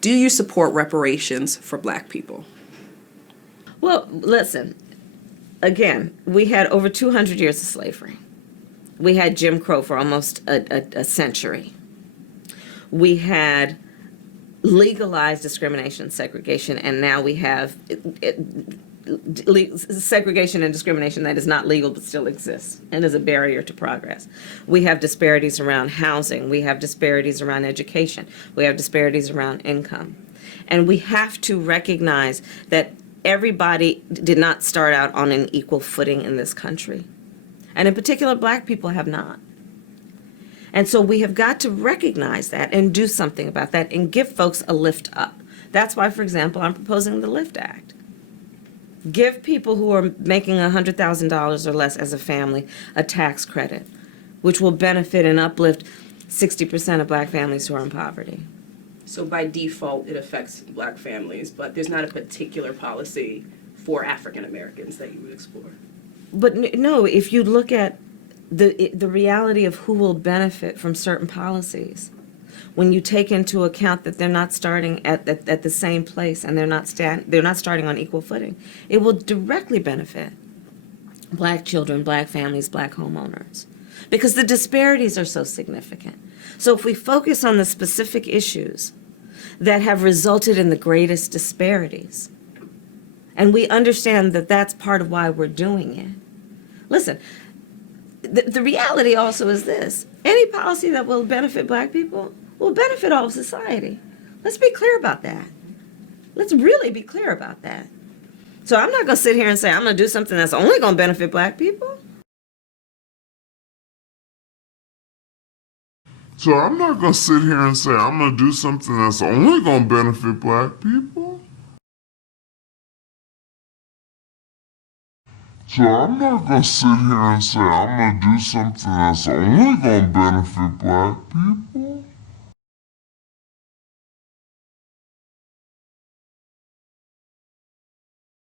Do you support reparations for Black people? Well, listen, again, we had over 200 years of slavery. We had Jim Crow for almost a century. We had legalized discrimination and segregation, and now we have segregation and discrimination that is not legal but still exists and is a barrier to progress. We have disparities around housing. We have disparities around education. We have disparities around income. And we have to recognize that everybody did not start out on an equal footing in this country. And in particular, Black people have not. And so we have got to recognize that and do something about that and give folks a lift up. That's why, for example, I'm proposing the LIFT Act. Give people who are making $100,000 or less as a family a tax credit, which will benefit and uplift 60% of Black families who are in poverty. So by default, it affects Black families, but there's not a particular policy for African Americans that you would explore. But no, if you look at the reality of who will benefit from certain policies, when you take into account that they're not starting at the same place and they're not starting on equal footing, it will directly benefit Black children, Black families, Black homeowners, because the disparities are so significant. So if we focus on the specific issues that have resulted in the greatest disparities, and we understand that that's part of why we're doing it. Listen, the reality also is this: any policy that will benefit Black people will benefit all of society. Let's be clear about that. Let's really be clear about that. So I'm not going to sit here and say I'm going to do something that's only going to benefit Black people. So I'm not going to sit here and say I'm going to do something that's only going to benefit Black people. So I'm not going to sit here and say I'm going to do something that's only going to benefit Black people.